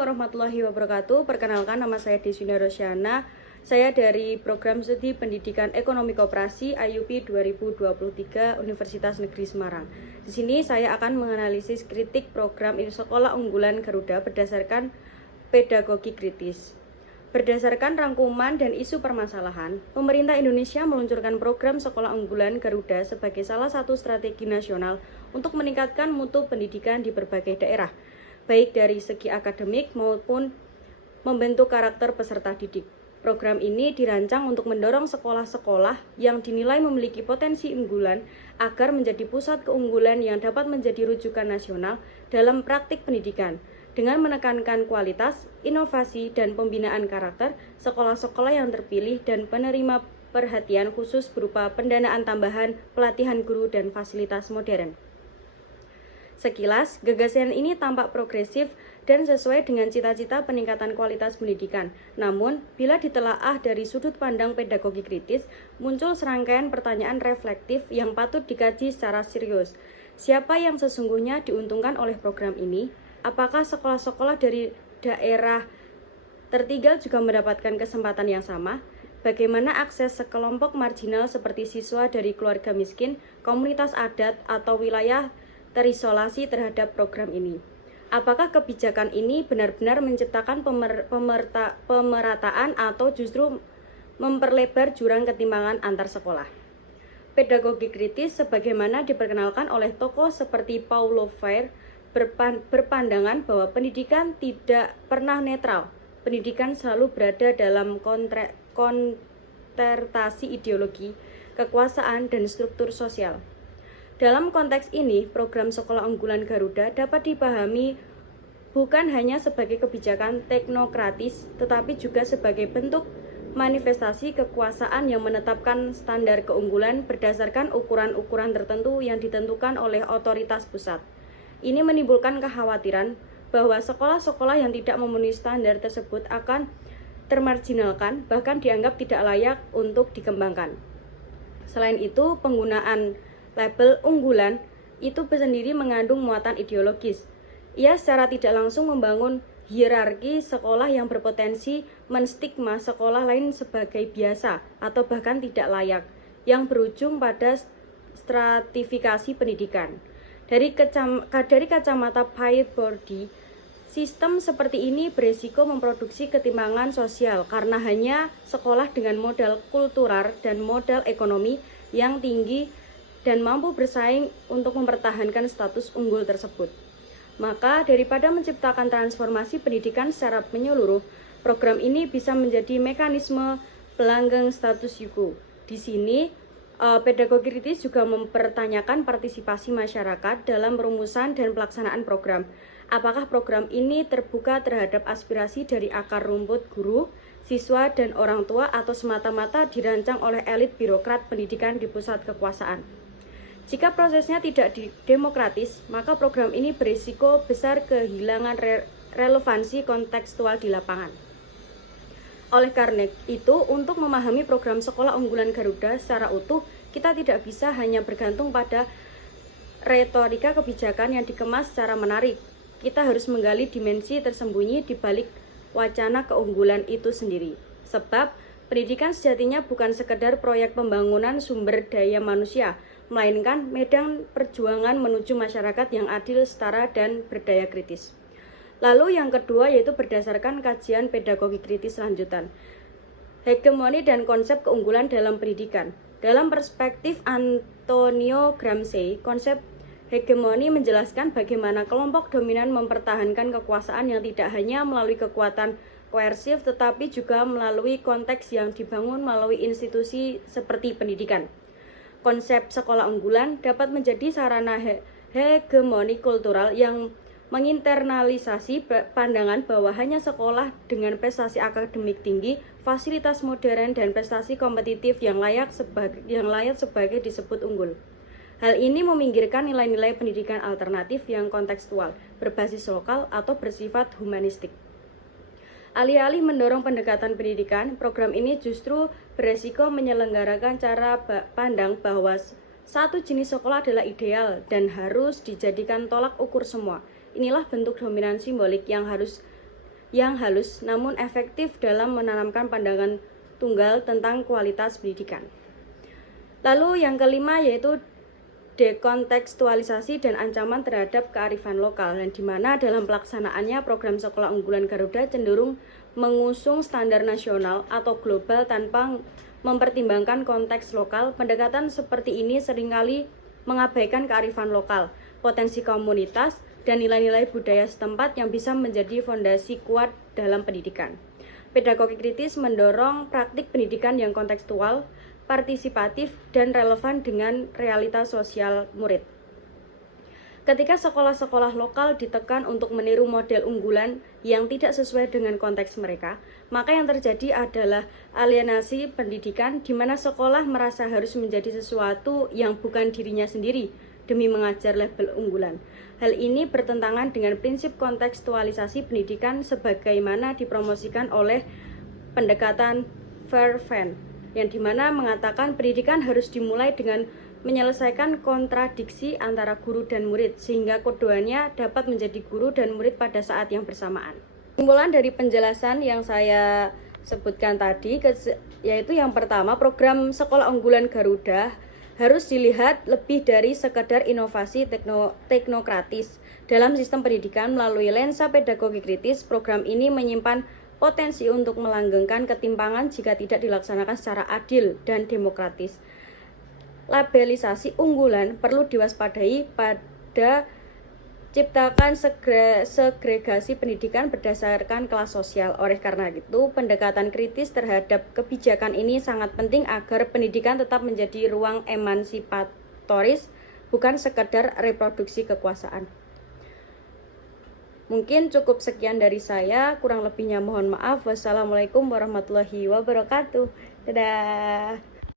warahmatullahi wabarakatuh. Perkenalkan, nama saya Deswina Rosyana. Saya dari Program Studi Pendidikan Ekonomi Koperasi IUP 2023 Universitas Negeri Semarang. Di sini saya akan menganalisis kritik program Sekolah Unggulan Garuda berdasarkan pedagogi kritis. Berdasarkan rangkuman dan isu permasalahan, pemerintah Indonesia meluncurkan program Sekolah Unggulan Garuda sebagai salah satu strategi nasional untuk meningkatkan mutu pendidikan di berbagai daerah, baik dari segi akademik maupun membentuk karakter peserta didik. Program ini dirancang untuk mendorong sekolah-sekolah yang dinilai memiliki potensi unggulan agar menjadi pusat keunggulan yang dapat menjadi rujukan nasional dalam praktik pendidikan. Dengan menekankan kualitas, inovasi, dan pembinaan karakter, sekolah-sekolah yang terpilih dan penerima perhatian khusus berupa pendanaan tambahan, pelatihan guru, dan fasilitas modern. Sekilas, gagasan ini tampak progresif dan sesuai dengan cita-cita peningkatan kualitas pendidikan. Namun, bila ditelaah dari sudut pandang pedagogi kritis, muncul serangkaian pertanyaan reflektif yang patut dikaji secara serius. Siapa yang sesungguhnya diuntungkan oleh program ini? Apakah sekolah-sekolah dari daerah tertinggal juga mendapatkan kesempatan yang sama? Bagaimana akses sekelompok marginal seperti siswa dari keluarga miskin, komunitas adat, atau wilayah terisolasi terhadap program ini? Apakah kebijakan ini benar-benar menciptakan pemerataan atau justru memperlebar jurang ketimpangan antar sekolah? Pedagogi kritis sebagaimana diperkenalkan oleh tokoh seperti Paulo Freire berpandangan bahwa pendidikan tidak pernah netral. Pendidikan selalu berada dalam kontertasi ideologi, kekuasaan, dan struktur sosial. Dalam konteks ini, program Sekolah Unggulan Garuda dapat dipahami bukan hanya sebagai kebijakan teknokratis, tetapi juga sebagai bentuk manifestasi kekuasaan yang menetapkan standar keunggulan berdasarkan ukuran-ukuran tertentu yang ditentukan oleh otoritas pusat. Ini menimbulkan kekhawatiran bahwa sekolah-sekolah yang tidak memenuhi standar tersebut akan termarginalkan, bahkan dianggap tidak layak untuk dikembangkan. Selain itu, penggunaan label unggulan itu sendiri mengandung muatan ideologis. Ia secara tidak langsung membangun hierarki sekolah yang berpotensi menstigma sekolah lain sebagai biasa atau bahkan tidak layak, yang berujung pada stratifikasi pendidikan. Dari kacamata Peabody, sistem seperti ini beresiko memproduksi ketimpangan sosial karena hanya sekolah dengan modal kultural dan modal ekonomi yang tinggi dan mampu bersaing untuk mempertahankan status unggul tersebut. Maka daripada menciptakan transformasi pendidikan secara menyeluruh, program ini bisa menjadi mekanisme pelanggeng status quo. Di sini, pedagogi kritis juga mempertanyakan partisipasi masyarakat dalam perumusan dan pelaksanaan program. Apakah program ini terbuka terhadap aspirasi dari akar rumput guru, siswa, dan orang tua atau semata-mata dirancang oleh elit birokrat pendidikan di pusat kekuasaan? Jika prosesnya tidak demokratis, maka program ini berisiko besar kehilangan relevansi kontekstual di lapangan. Oleh karena itu, untuk memahami program Sekolah Unggulan Garuda secara utuh, kita tidak bisa hanya bergantung pada retorika kebijakan yang dikemas secara menarik. Kita harus menggali dimensi tersembunyi di balik wacana keunggulan itu sendiri. Sebab, pendidikan sejatinya bukan sekedar proyek pembangunan sumber daya manusia, melainkan medan perjuangan menuju masyarakat yang adil, setara, dan berdaya kritis. Lalu yang kedua yaitu berdasarkan kajian pedagogi kritis lanjutan. Hegemoni dan konsep keunggulan dalam pendidikan. Dalam perspektif Antonio Gramsci, konsep hegemoni menjelaskan bagaimana kelompok dominan mempertahankan kekuasaan yang tidak hanya melalui kekuatan koersif tetapi juga melalui konteks yang dibangun melalui institusi seperti pendidikan. Konsep sekolah unggulan dapat menjadi sarana hegemoni kultural yang menginternalisasi pandangan bahwa hanya sekolah dengan prestasi akademik tinggi, fasilitas modern, dan prestasi kompetitif yang layak sebagai disebut unggul. Hal ini meminggirkan nilai-nilai pendidikan alternatif yang kontekstual, berbasis lokal, atau bersifat humanistik. Alih-alih mendorong pendekatan pendidikan, program ini justru beresiko menyelenggarakan cara pandang bahwa satu jenis sekolah adalah ideal dan harus dijadikan tolak ukur semua. Inilah bentuk dominan simbolik yang harus yang halus namun efektif dalam menanamkan pandangan tunggal tentang kualitas pendidikan. Lalu yang kelima yaitu dekontekstualisasi dan ancaman terhadap kearifan lokal, dan di mana dalam pelaksanaannya program Sekolah Unggulan Garuda cenderung mengusung standar nasional atau global tanpa mempertimbangkan konteks lokal. Pendekatan seperti ini seringkali mengabaikan kearifan lokal, potensi komunitas, dan nilai-nilai budaya setempat yang bisa menjadi fondasi kuat dalam pendidikan. Pedagogi kritis mendorong praktik pendidikan yang kontekstual, partisipatif, dan relevan dengan realitas sosial murid. Ketika sekolah-sekolah lokal ditekan untuk meniru model unggulan yang tidak sesuai dengan konteks mereka, maka yang terjadi adalah alienasi pendidikan di mana sekolah merasa harus menjadi sesuatu yang bukan dirinya sendiri demi mengajar label unggulan. Hal ini bertentangan dengan prinsip kontekstualisasi pendidikan sebagaimana dipromosikan oleh pendekatan Verven, yang dimana mengatakan pendidikan harus dimulai dengan menyelesaikan kontradiksi antara guru dan murid sehingga keduanya dapat menjadi guru dan murid pada saat yang bersamaan. Kesimpulan dari penjelasan yang saya sebutkan tadi yaitu yang pertama, program Sekolah Unggulan Garuda harus dilihat lebih dari sekadar inovasi teknokratis dalam sistem pendidikan. Melalui lensa pedagogi kritis, program ini menyimpan potensi untuk melanggengkan ketimpangan jika tidak dilaksanakan secara adil dan demokratis. Labelisasi unggulan perlu diwaspadai pada ciptakan segregasi pendidikan berdasarkan kelas sosial. Oleh karena itu, pendekatan kritis terhadap kebijakan ini sangat penting agar pendidikan tetap menjadi ruang emansipatoris, bukan sekedar reproduksi kekuasaan. Mungkin cukup sekian dari saya, kurang lebihnya mohon maaf. Wassalamualaikum warahmatullahi wabarakatuh. Dadah.